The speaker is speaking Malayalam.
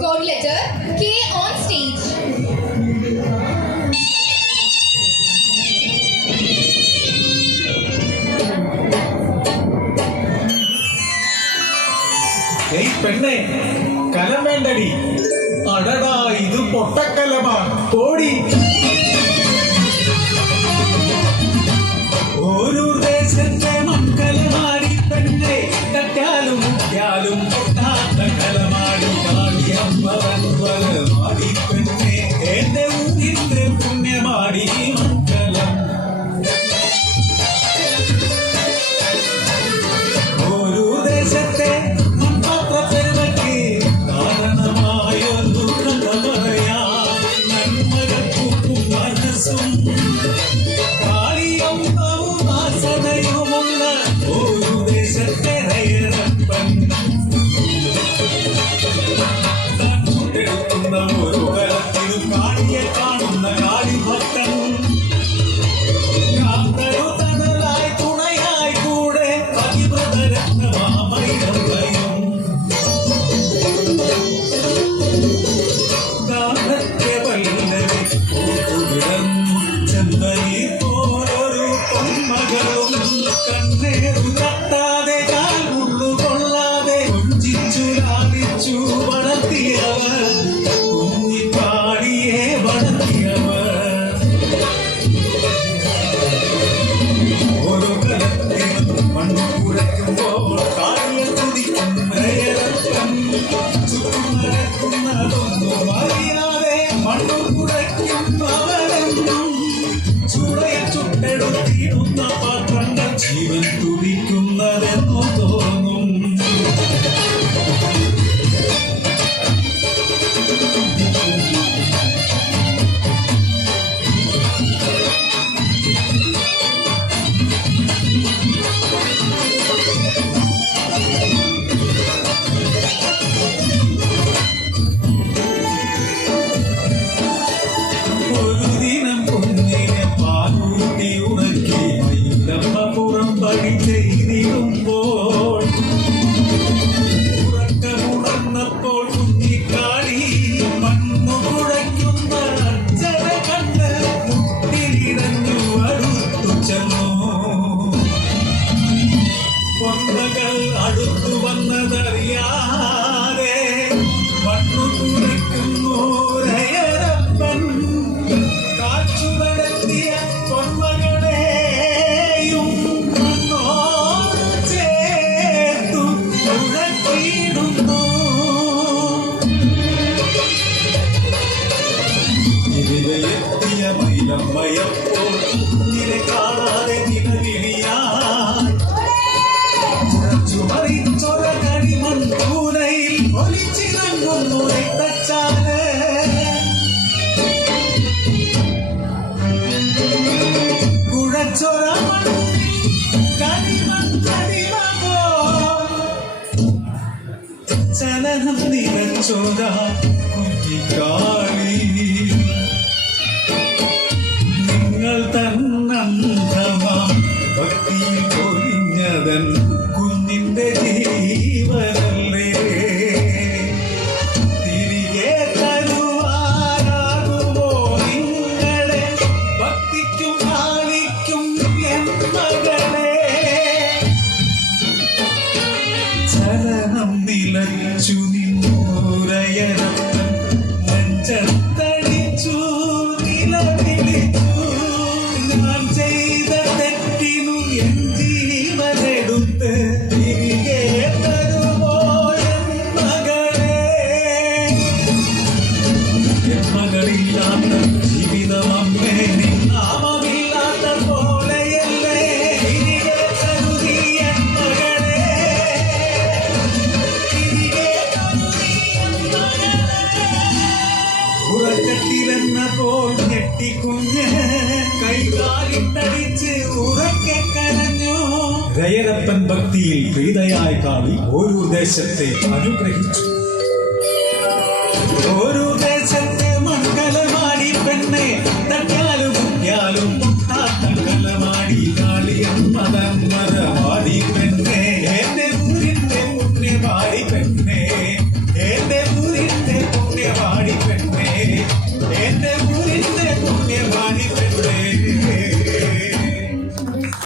Code letter K on stage. Hey പെണ്ണേ, കലം വേണ്ടടി. അടടാ, ഇത് പൊട്ടക്കലമാണ്. പോടി. ഒരു ദേശത്തെ മൺകലമാടി പെണ്ണേ, തട്ടാലും മുട്ടിയാലും പൊട്ടാത്ത കലമാടി. കാളിയമ്മവൻ വലമാടി പെണ്ണേ, എന്റെ ഊരിന്റെ പുണ്യമാടി മൺകലം. ഒരു ദേശത്തെ ജീവൻ തുടിക്കുന്നതെന്നു തോന്നും. ഒരു ദിനം കുഞ്ഞിനെ പാലൂട്ടി ഉണക്കി ചെയ്തിടുമ്പോൾ ഉറക്കമുണർന്നപ്പോൾ കുഞ്ഞിക്കാളി മണ്ണു കുഴയ്ക്കുന്ന അച്ഛന കണ്ട് മുട്ടിലിടഞ്ഞു അടുത്തു ചെന്നു. പൊന്നകൾ അടുത്തു വന്നതറിയാതെ മണ്ണു കുഴയ്ക്കുന്നു രയരപ്പൻ. കാച്ചു നടത്തിയ പൊന്മകളെയും എത്തിയ മൈലമ്മയപ്പോൾ കുഞ്ഞിനെ കാണാതെ നിലവിളിയായി മറിച്ചൊര കടിമൺ കൂരയിൽ ഒലിച്ചിറങ്ങുന്നു രക്തച്ചാല്. കുഴച്ചൊര കടിമൺ കടിമോ ചലനം നിലച്ചൊര കുഞ്ഞിക്കാളി. നിങ്ങൾ തന്നന്തമാം ഭക്തിയിൽ പൊലിഞ്ഞതൻ കുഞ്ഞിന്റെ ജീവനല്ലേ. തിരികെ തരുവാനാകുമോ നിങ്ങളെ ഭക്തിക്കും കാളിക്കും എൻ മകളെ. ചലനം നിലച്ചു നിന്നൂരയരപ്പൻ നെഞ്ചത്തടിച്ചു നിലവിളിച്ചു. ഞാൻ ചെയ്ത തെറ്റിനു എൻ ജീവനെടുത്ത് തിരികെ തരുമോ എൻ മകളെ. എൻ മകളില്ലാത്ത ജീവിതമമ്മേ നിൻ നാമമില്ലാത്ത പോലെയല്ലേ. തിരികെ തരുതി എൻ മകളെ, തിരികെ തരുതി എൻ മകളെ. ഉറക്കത്തിലെന്നപ്പോൾ ഞെട്ടിക്കുഞ്ഞ് കൈകാലിട്ടടിച്ച് ഉറക്കെ കരഞ്ഞു. രയരപ്പൻ ഭക്തിയിൽ പ്രീതയായ കാളി ഒരു ദേശത്തെ അനുഗ്രഹിച്ചു. ഒരു ദേശത്തെ